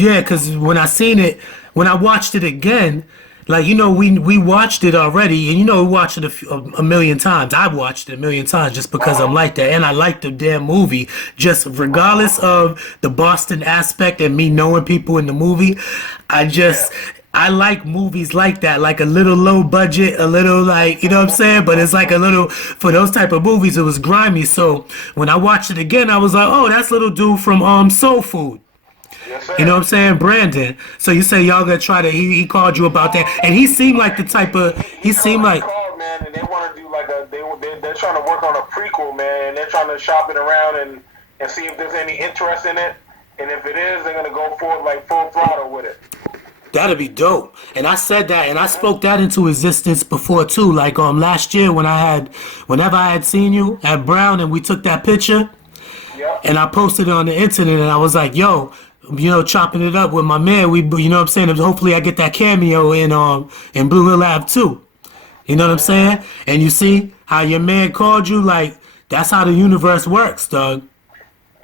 Yeah, because when I seen it, when I watched it again, like we watched it already, and we watched it a million times. I've watched it a million times just because I'm like that, and I like the damn movie. Just regardless of the Boston aspect and me knowing people in the movie, I Yeah. just I like movies like that, like a little low budget, a little like what I'm saying, but it's like a little for those type of movies. It was grimy, so when I watched it again, I was like, oh, that's little dude from Soul Food. Yes, You know sir. what I'm saying? Brandon. So you say y'all gonna try to he called you about that. And he seemed like the type of he seemed He like called, man, and they want to do like they're trying to work on a prequel, man, and they're trying to shop it around and see if there's any interest in it, and if it is, they're gonna go for it like full throttle with it. that'd be dope. And I said that and I spoke that into existence before too. Like last year when whenever I had seen you at Brown and we took that picture Yep. and I posted it on the internet and I was like, yo, chopping it up with my man, we what I'm saying? Hopefully I get that cameo in Blue Hill Ave too. You know what I'm saying? And you see how your man called you, like that's how the universe works, dog.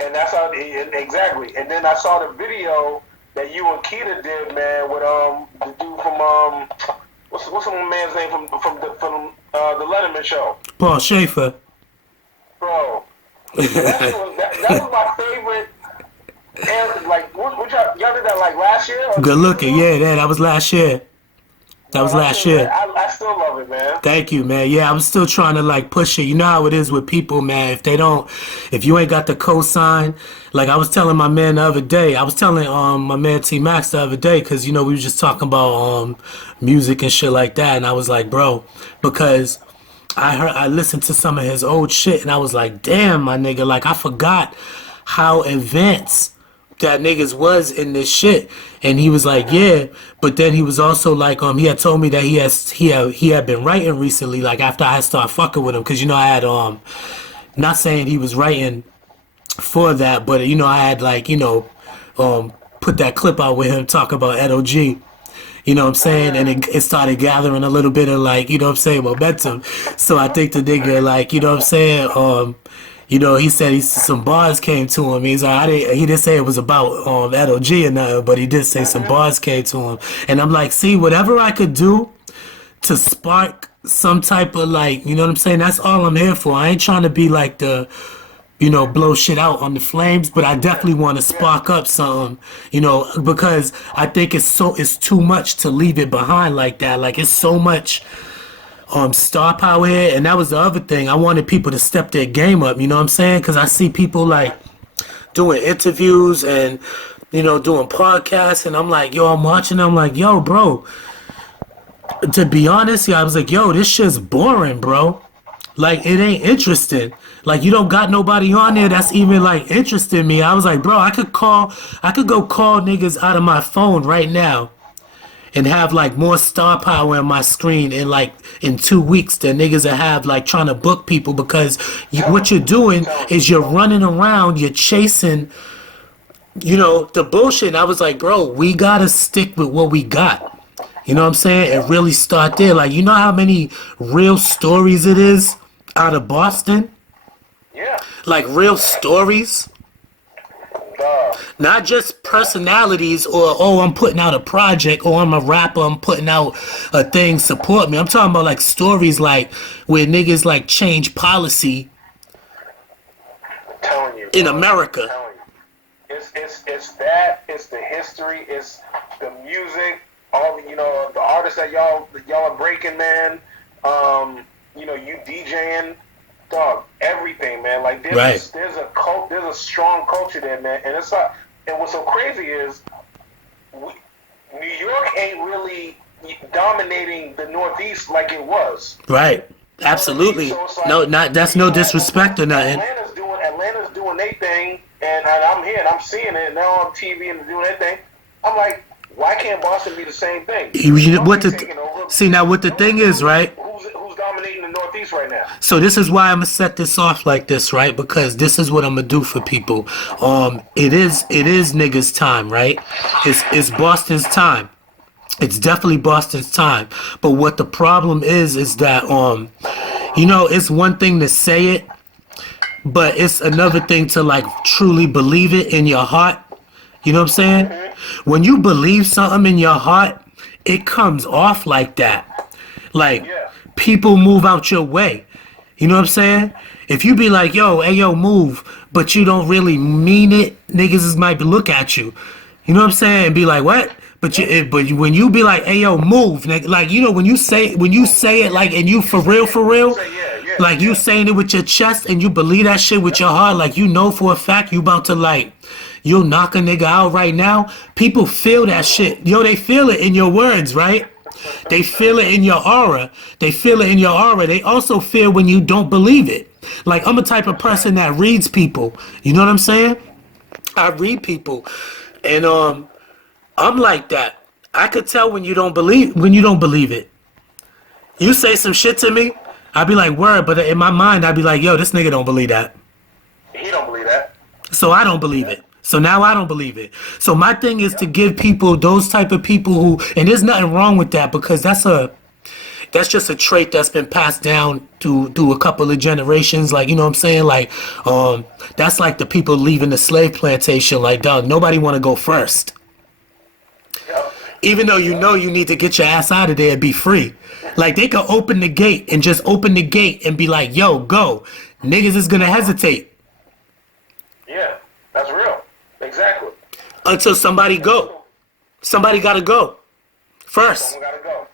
And that's how exactly. And then I saw the video that you and Keita did, man, with the dude from what's the man's name from the Letterman show, Paul Schaefer. bro. That was my favorite. And like, y'all did that like last year? Or Good 2 years looking, ago? yeah, that was last year. That was That last shit, year. I still love it, man. Thank you, man. Yeah, I'm still trying to like push it. You know how it is with people, man. If you ain't got the cosign, like I was telling my man the other day, I was telling my man T Max the other day, because we was just talking about music and shit like that, and I was like, bro, because I listened to some of his old shit, and I was like, damn, my nigga, like I forgot how advanced that niggas was in this shit. And he was like, yeah, but then he was also like he had told me that he had been writing recently, like after I had started fucking with him, because I had not saying he was writing for that, but I had like put that clip out with him talk about NOG. You know what I'm saying? And it started gathering a little bit of like, what I'm saying, momentum. So I think the nigga like, what I'm saying, he said some bars came to him. He's like, he didn't say it was about LOG or nothing, but he did say some bars came to him. And I'm like, see, whatever I could do to spark some type of like, you know what I'm saying? That's all I'm here for. I ain't trying to be like the, blow shit out on the flames, but I definitely want to spark up something, because I think it's too much to leave it behind like that. Like it's so much star power here, and that was the other thing. I wanted people to step their game up, you know what I'm saying? Because I see people like doing interviews and doing podcasts, and I'm like, yo, I'm watching. I'm like, yo, bro. To be honest, I was like, yo, this shit's boring, bro. Like it ain't interesting. Like you don't got nobody on there that's even like interested in me. I was like, bro, I could go call niggas out of my phone right now and have like more star power on my screen in 2 weeks than niggas that have like trying to book people, because what you're doing is you're running around, you're chasing, the bullshit. And I was like, bro, we gotta stick with what we got. You know what I'm saying? And really start there. Like, you know how many real stories it is out of Boston? Yeah. Like real stories? Not just personalities or, oh, I'm putting out a project, or I'm a rapper, I'm putting out a thing, support me. I'm talking about like stories like where niggas like change policy I'm telling you, in bro. America. I'm telling you. It's that, it's the history, it's the music, all the artists that y'all are breaking, man. You DJing, dog, everything, man. Like there's there's a strong culture there, man. And it's like, and what's so crazy is New York ain't really dominating the Northeast like it was. Right. Absolutely. So it's like, No, not that's no disrespect or nothing. Atlanta's doing their thing, and I'm here and I'm seeing it now on TV and doing their thing. I'm like, why can't Boston be the same thing? See now what the thing is, right? Who's dominating the Northeast right now? So this is why I'm gonna set this off like this, right? Because this is what I'm gonna do for people. It is niggas' time, right? It's Boston's time. It's definitely Boston's time. But what the problem is that it's one thing to say it, but it's another thing to like truly believe it in your heart. You know what I'm saying? When you believe something in your heart, it comes off like that. Like, Yeah. people move out your way. You know what I'm saying? If you be like, yo, hey, yo, move, but you don't really mean it, niggas might look at you. You know what I'm saying? And be like, what? When you be like, hey, yo, move, nigga, like, you know, when you say it, like, and you for real, like, you saying it with your chest and you believe that shit with your heart, like, you know for a fact you about to, like, you'll knock a nigga out right now. People feel that shit. Yo, they feel it in your words, right? They feel it in your aura. They feel it in your aura. They also feel when you don't believe it. Like, I'm a type of person that reads people. You know what I'm saying? I read people. And I'm like that. I could tell when you don't believe it. You say some shit to me, I'd be like, word, but in my mind I'd be like, yo, this nigga don't believe that. He don't believe that. So I don't believe it. So now I don't believe it. So my thing is to give people, those type of people who, and there's nothing wrong with that, because that's just a trait that's been passed down through a couple of generations. Like, you know what I'm saying? Like, that's like the people leaving the slave plantation. Like, dog, nobody want to go first. Even though you know you need to get your ass out of there and be free. Like, they could open the gate and just open the gate and be like, yo, go. Niggas is going to hesitate. Yeah, that's real. Exactly. Until somebody go. Somebody got to go first. Someone got to go.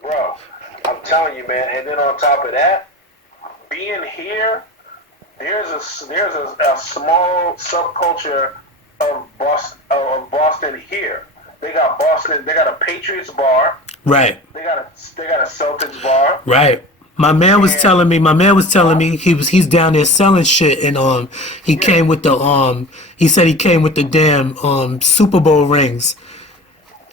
Bro, I'm telling you, man. And then on top of that, being here, there's a small subculture of Boston here. They got Boston. They got a Patriots bar. Right. They got a Celtics bar. Right. My man was telling me he's down there selling shit, and he came with the he said he came with the damn Super Bowl rings.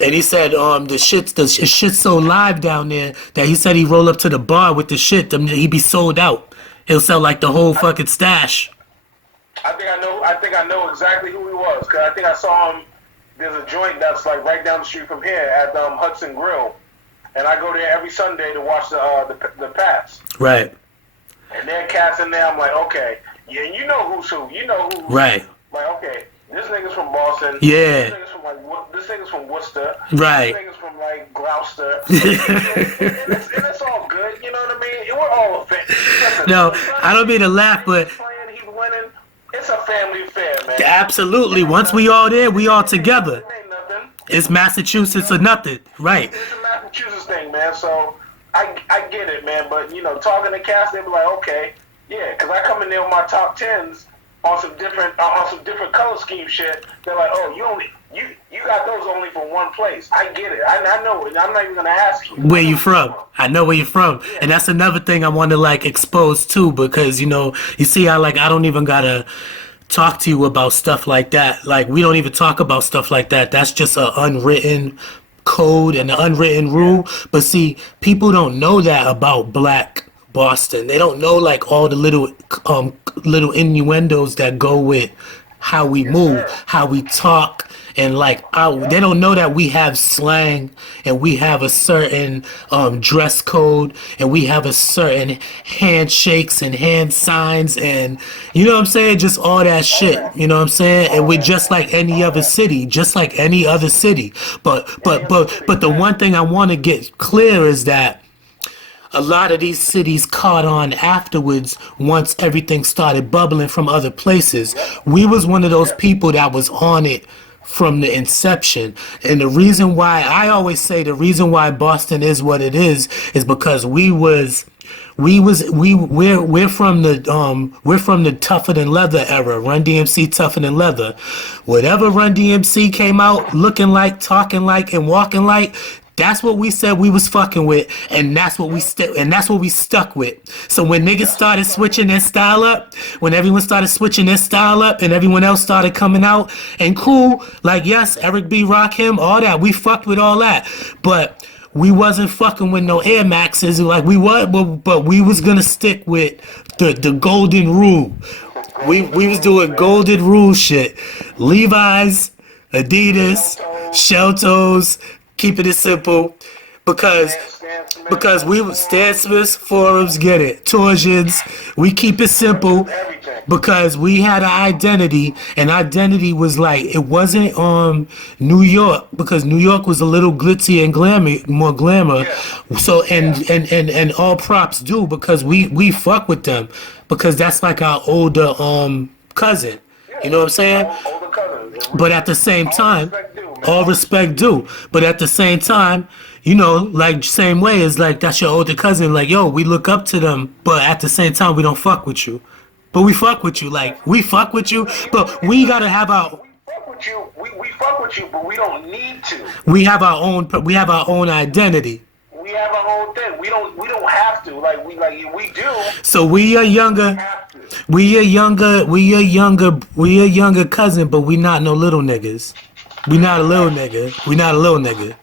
And he said the shit's so live down there that he said he roll up to the bar with the shit, he be sold out. He'll sell like the whole fucking stash. I think I know exactly who he was, cause I think I saw him. There's a joint that's like right down the street from here at Hudson Grill, and I go there every Sunday to watch the Pats. Right. And they're cats in there. I'm like, okay, yeah, you know who's who. You know who. Right. Like, okay, this nigga's from Boston. Yeah. This nigga's from Worcester. Right. This nigga's from like Gloucester. and it's all good. You know what I mean? And we're all a fan. No, I don't mean to laugh, but he's winning. It's a family affair, man. Absolutely. Once we all there, we all together. It ain't nothing. It's Massachusetts or nothing. Right. It's a Massachusetts thing, man. So I get it, man. But, you know, talking to cast, they be like, okay, yeah, because I come in there with my top tens on some different color scheme shit. They're like, oh, you got those only for one place. I get it. I know it. I'm not even gonna ask you. Where you from? I know where you're from. Yeah. And that's another thing I want to like expose too, because you know, you see I don't even gotta talk to you about stuff like that. Like, we don't even talk about stuff like that. That's just an unwritten code and an unwritten rule. But see, people don't know that about Black Boston. They don't know like all the little innuendos that go with how we move, how we talk, and like they don't know that we have slang and we have a certain dress code and we have a certain handshakes and hand signs and you know what I'm saying, just all that shit, you know what I'm saying, and we're just like any other city, but the one thing I want to get clear is that a lot of these cities caught on afterwards once everything started bubbling from other places. We was one of those people that was on it from the inception. And the reason why I always say the reason why Boston is what it is because we're from the Tougher Than Leather era, Run DMC Tougher Than Leather. Whatever Run DMC came out looking like, talking like, and walking like, that's what we said we was fucking with, and that's what we stuck with. So when niggas started switching their style up, when everyone started switching their style up, and everyone else started coming out and cool, like yes, Eric B, Rakim, all that, we fucked with all that, but we wasn't fucking with no Air Maxes like we was, but we was gonna stick with the golden rule. We was doing golden rule shit. Levi's, Adidas, Shell Toes. Keeping it simple, because Stan Smith, because we Stan Smith's forums get it. Torsions. We keep it simple everything. because we had an identity, and identity was like it wasn't New York, because New York was a little glitzy and more glamour. Yeah. So and all props do, because we fuck with them, because that's like our older cousin. You know what I'm saying? Older cousins. But at the same time, respect due, man. all respect due. But at the same time, you know, like same way is like that's your older cousin. Like, yo, we look up to them, but at the same time, we don't fuck with you. But we fuck with you. Like, we fuck with you, but we gotta have our. We fuck with you. We fuck with you, but we don't need to. We have our own. We have our own identity. We have our own thing. We don't have to. We do. So we are younger. Have to. We a younger cousin, but we not no little niggas. We not a little nigga. We not a little nigga.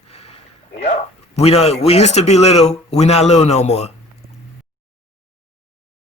Yep. We used to be little. We not little no more.